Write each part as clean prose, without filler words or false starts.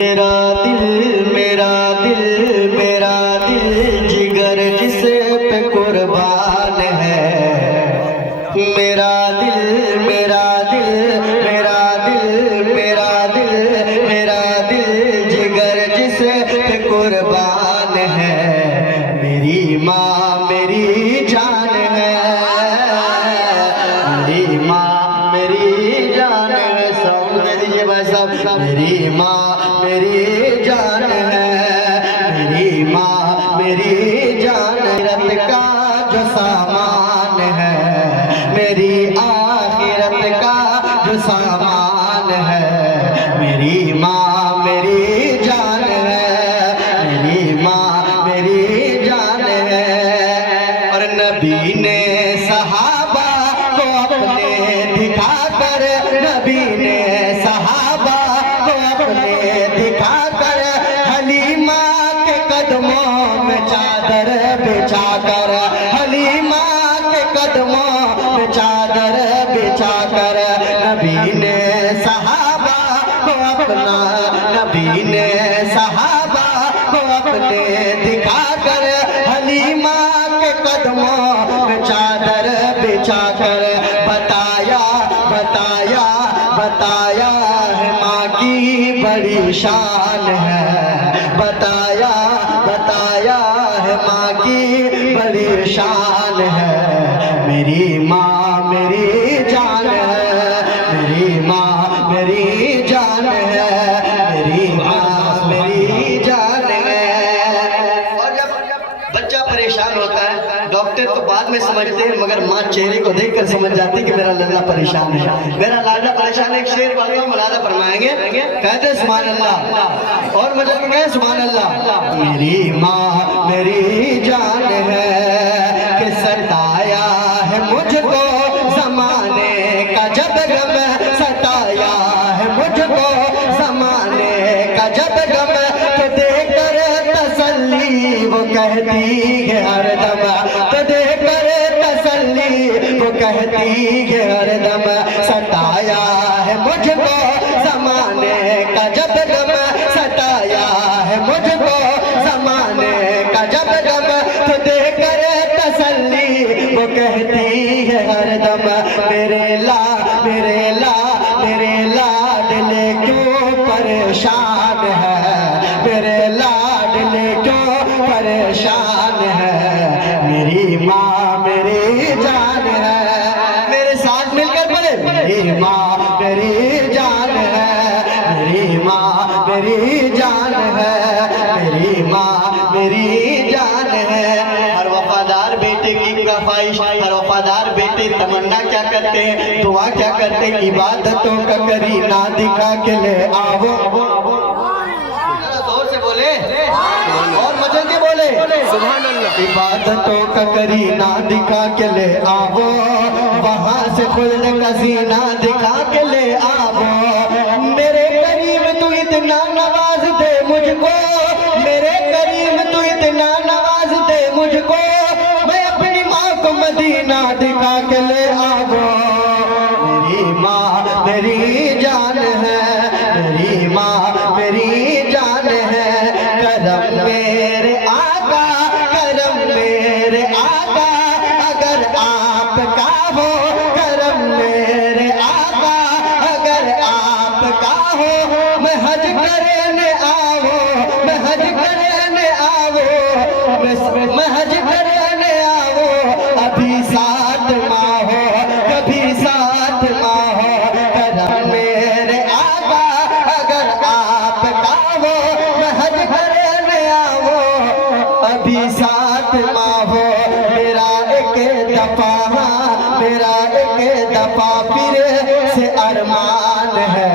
मेरा दिल मेरा दिल मेरा दिल जिगर जिस पे कुर्बान है। मेरा दिल मेरा दिल मेरा दिल मेरा दिल मेरा दिल जिगर जिस पे कुर्बान है। मेरी माँ मेरी जान है, मेरी माँ मेरी जान है। समझ लीजिए भाई साहब, मेरी माँ मेरी जान है, मेरी माँ मेरी जान। रत का जो सामान है, मेरी आखिरत का जो सामान है। मेरी माँ मेरी जान है, मेरी माँ मेरी जान है। और नबी ने सहाबा को अपने दिखाकर, नबी ने सहाबा को अपने दिखाकर हलीमा के कदमों में चादर बिछाकर, हलीमा के कदमों में चादर बिछाकर नबी ने सहाबा को अपना, नबी ने सहाबा को अपने दिखाकर हलीमा के कदमों में चादर बिछाकर बताया बताया बताया है माँ की बड़ी शान है। बताया बताया है माँ की बड़ी शान है। मेरी माँ मेरी जान है, मेरी माँ मेरी जान है, मेरी माँ मेरी जान है। और जब बच्चा परेशान होता है, डॉक्टर तो बाद में समझते हैं, मगर माँ चेहरे को देखकर समझ जाती है कि मेरा लल्ला परेशान है, मेरा लाडला परेशान है। एक शेर वालों मुलादा फरमाएंगे, कहते सुभान अल्लाह और मुझे कहे सुभान अल्लाह। मेरी माँ मेरी जान है कि सताया है मुझको ज़माने का जब गम, सताया है मुझको ज़माने का जब गम। तो देकर तसल्ली वो कहती है हरदम, तो देकर तसल्ली वो कहती है हरदम। सताया है मुझको ज़माने का जब गम, सताया है मुझको ज़माने का जब गम। तो देकर तसल्ली वो कहती है हरदम। मेरे ला मेरे ला मेरे लाडले क्यों परेशान है, मेरे लाडले क्यों परेशान है। मेरी माँ मेरी जान है, मेरे साथ मिलकर बोले मेरी माँ मेरी जान है, मेरी माँ मेरी जान है, मेरी माँ मेरी जान है। हर वफादार बेटे की ख्वाहिश, हर वफादार बेटे तमन्ना क्या करते हैं, दुआ क्या करते हैं, इबादतों का करीना दिखा के ले आओ। जोर से बोले और मजे के बोले सुभान अल्लाह। इबादतों का करीना दिखा के ले आओ, वहाँ से खुल्द का सीना दिखा के ले आओ। मेरे करीब तू इतना नवाज दे मुझको, मेरे करीब तू इतना नवाज दे मुझको, मैं अपनी माँ को मदीना दिखा के ले आओ। मेरी माँ मेरी जान है, मेरी माँ मेरी जान है। करम मेरे आका, करम मेरे आका, अगर आपका हो करम मेरे आका, अगर आपका हो। मैं हज करने आओ, मैं हज करने आओ, मैं हज करने आओ। अभी साथ माँ हो, कभी साथ माँ हो। करम मेरे आका, अगर आपका हो, मैं हज करने आओ। अभी साथ माँ हो। मेरा एक दफा, मेरा एक दफा फिर से अरमान है।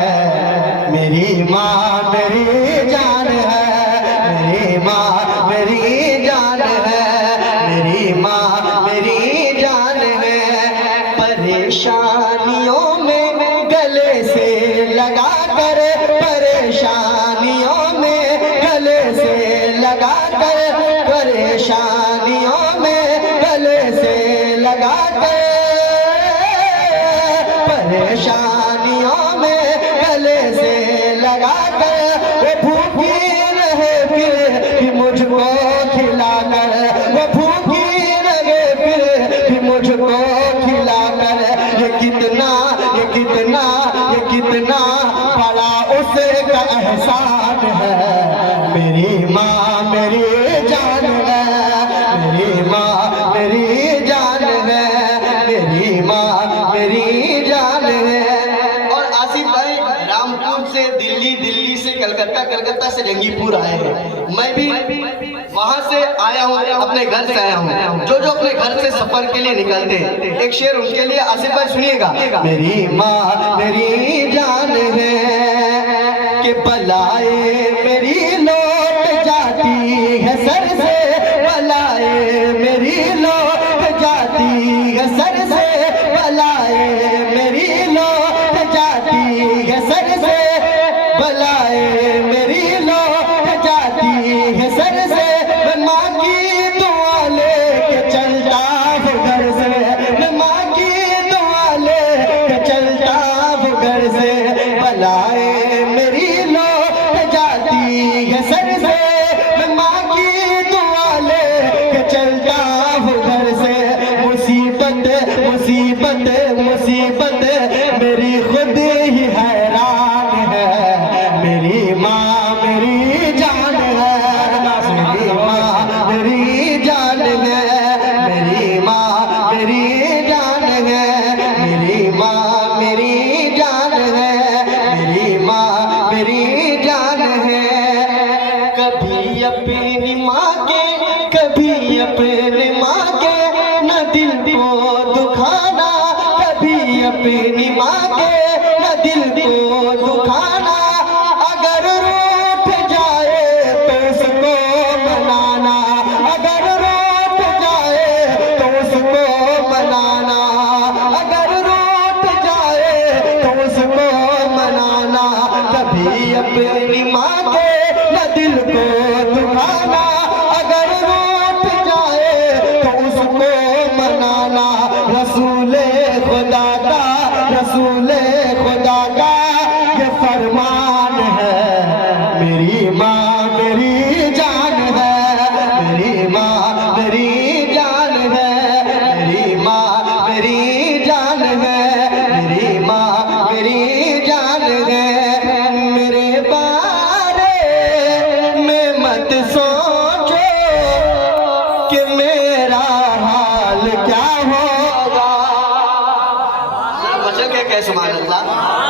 मेरी माँ मेरी जान है, मेरी माँ मेरी जान है, मेरी माँ मेरी जान है। परेशानियों में गले से लगा कर, परेशानियों में गले से लगा कर, परेशानियों में गले से लगा कर, परेशानियों में गले से लगा कर। एहसान है। मेरी माँ मेरी जान है, मेरी माँ मेरी जान है, मेरी माँ मेरी जान है। और आसिफ भाई रामपुर से दिल्ली, दिल्ली से कलकत्ता, कलकत्ता से जंगीपुर आए हैं। मैं भी वहां से आया हूँ, अपने घर से आया हूँ। जो जो अपने घर से सफर के लिए निकलते हैं, एक शेर उनके लिए आसिफ भाई सुनिएगा। मेरी माँ मेरी जान है कि बलाए मेरी लौट जाती है सर से, बलाए मेरी लौट जाती है सर से, बलाए मेरी लौट जाती है सर से, बलाए मेरी लौट जाती है सर से। मैं माँ की दुआ लेके चलता हूँ घर से, मैं माँ की दुआ लेके चलता हूँ घर से, बलाए मेरी लौट जाती है सर से, मैं माँ की दुआ लेके चलता हूँ घर से। मुसीबत मुसीबत मुसीबत मेरी खुद ही हैरान है। मेरी माँ मेरी जान है, मेरी माँ मेरी जान है, मेरी माँ मेरी जान है, मेरी माँ मेरी जान है, मेरी माँ मेरी जान है। कभी अपनी माँ के, कभी अपने माँ के न दिल को दुखाना, कभी अपनी माँ के न दिल को दुखाना। अगर रूठ जाए तो उसको मनाना, अगर रूठ जाए तो उसको मनाना, अगर रूठ जाए तो उसको मनाना। कभी अपनी माँ के न दिल को दुखाना, अगर रूठ जाए तो उसको मनाना। रसूले खुदा का, रसूले खुदा का ये फरमान है। मेरी माँ मेरी जान है, मेरी माँ मेरी जान है, मेरी माँ मेरी जान है, मेरी माँ मेरी जान है। मेरे बारे में मत सोचो कि मेरा हाल क्या होगा। बचन क्या सुभान अल्लाह।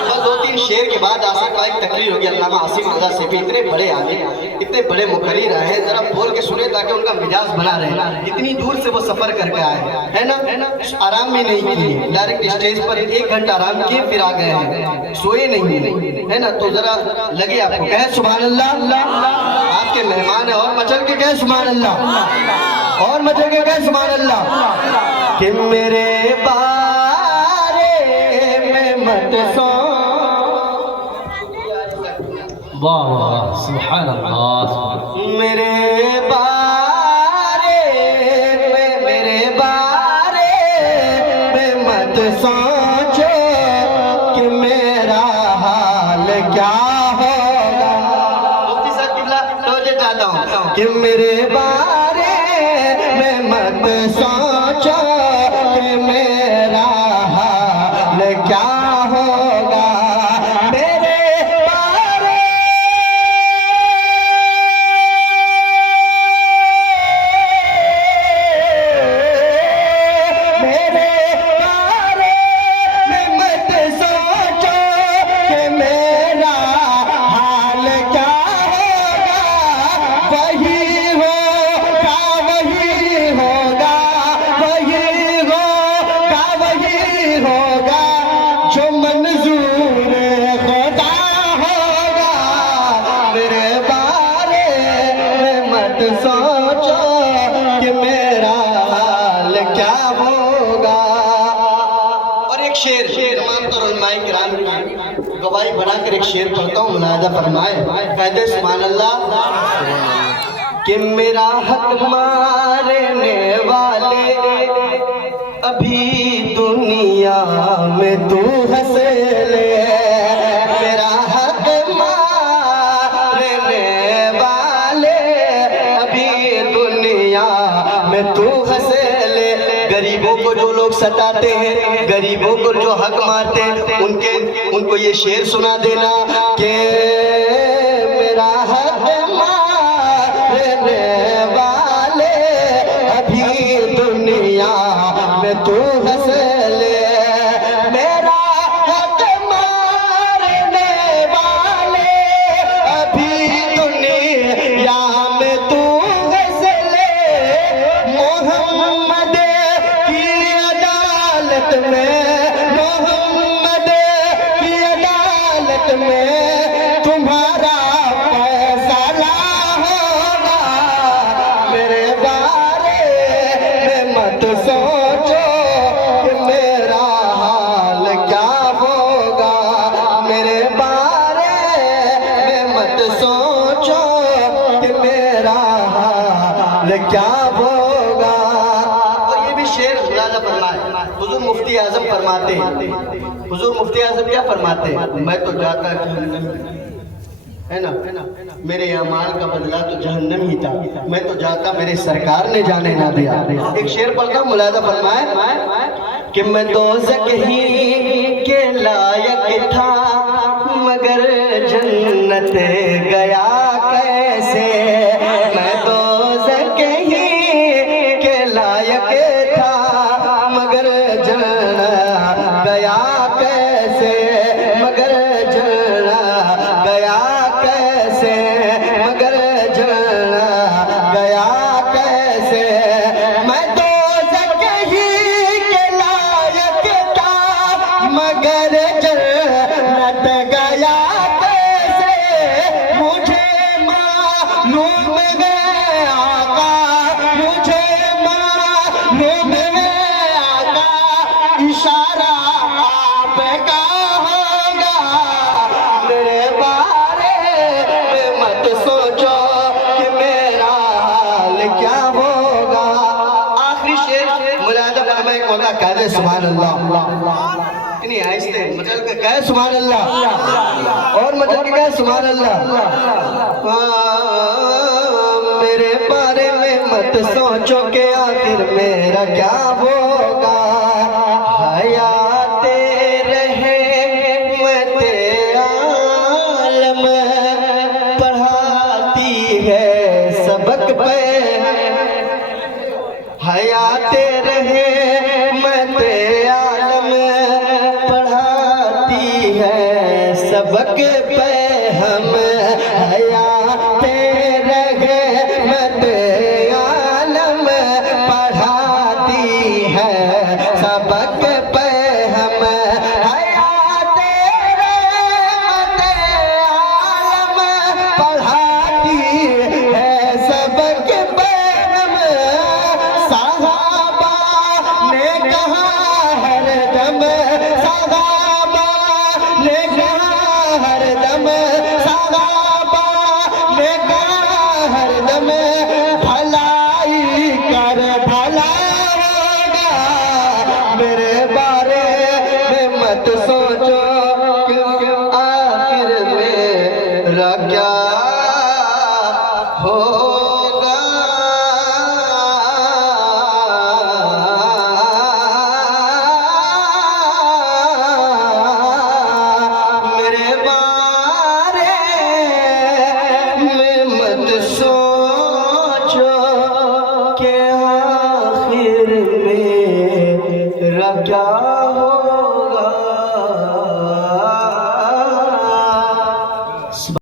बस दो तीन शेर के बाद आसिफ भाई की तकरीर होगी। अल्लामा आसिफ रज़ा सिफ़ी इतने बड़े आलिम, इतने बड़े मुकर्रिर आए हैं, जरा बोल के सुने ताकि उनका मिजाज बना रहे। इतनी दूर से वो सफर करके आए है ना, आराम भी नहीं किए, डायरेक्ट स्टेज पर 1 घंटा आराम किए फिर आ गए हैं, सोए नहीं है ना। तो जरा लगे आपको, कहे सुभान अल्लाह। आपके मेहमान है और मचल के कहे सुभान अल्लाह, और मचल के कहे सुभान अल्लाह। कि मेरे बारे में मत सो, वाह वाह सुभान अल्लाह। मेरे बारे में मत सोचो कि मेरा हाल क्या होगा। मुफ्ती साहब किबला तवज्जो चाहता हूँ कि मेरे बारे में मत सोचो कि मेरा हाल क्या होगा। मेरे बारे मेरे बारे में मत सोचो कि मेरा हाल क्या होगा। वही होगा वही होगा, वही होगा वही होगा जो मंजूर खुदा होगा। मेरे बारे में मत सोचो कि मेरा हाल क्या होगा। और एक शेर तमाम तो रहनुमाई किराम की गवाही बनाकर एक शेर पढ़ता हूँ, मुलाहिजा फरमाए। कहते सुभान अल्लाह। कि मेरा हक मारने वाले अभी दुनिया में तू हंस ले। मेरा हक मारने वाले अभी दुनिया में तू हंस ले। गरीबों को जो लोग सताते हैं, गरीबों को जो हक मारते हैं, उनको ये शेर सुना देना कि आज़म फरमाते हैं, हुजूर मुफ्ती आज़म क्या फरमाते हैं, मैं तो जाता जहन्नम, है ना, मेरे अमाल का बदला तो जहन्नम ही था, मैं तो जाता मेरे सरकार ने जाने ना दिया। एक शेर पढ़ता हूँ, मुलादा फरमाए कि मैं दोज़ख ही के लायक था मगर जन्नत गया कैसे, मैं दोज़ख ही के लायक था मगर जन्नत गया कैसे, मगर जन्नत गया कैसे, मगर जन्नत गया कैसे, मैं दोज़ख ही के लायक था मगर जन्नत गया कैसे, मुझे मालूम है आका, मुझे मालूम है आका, इशारा आपका होगा, मेरे बारे में मत सोचो कि मेरा हाल क्या होगा। आखिरी शेर मुलादा फरमाए, एक मौका कह दे सुभान अल्लाह, इतनी आहिस्ते मचल के कहे सुभान अल्लाह, और मचल के कहे सुभान अल्लाह। मेरे बारे में मत सोचो कि आखिर मेरा क्या होगा, हयाते रहे मत आलम पढ़ाती है सबक पे, हयाते रहे मत आलम पढ़ाती है सबक पे, हम हयाते रहे मत आलम पढ़ाती है सबक पे, हम हयाते रहमत आलम पढ़ाती है सबक पे, हम सहाबा ने कहा हरदम, सहाबा ने कहा हरदम, सहाबा ने कहा हरदम, भलाई कर भला होगा, मेरे बारे में मत सोचो क्योंकि आखिर मेरा क्या होगा। मेरे बारे में मत सोचो कि आखिर मेरा क्या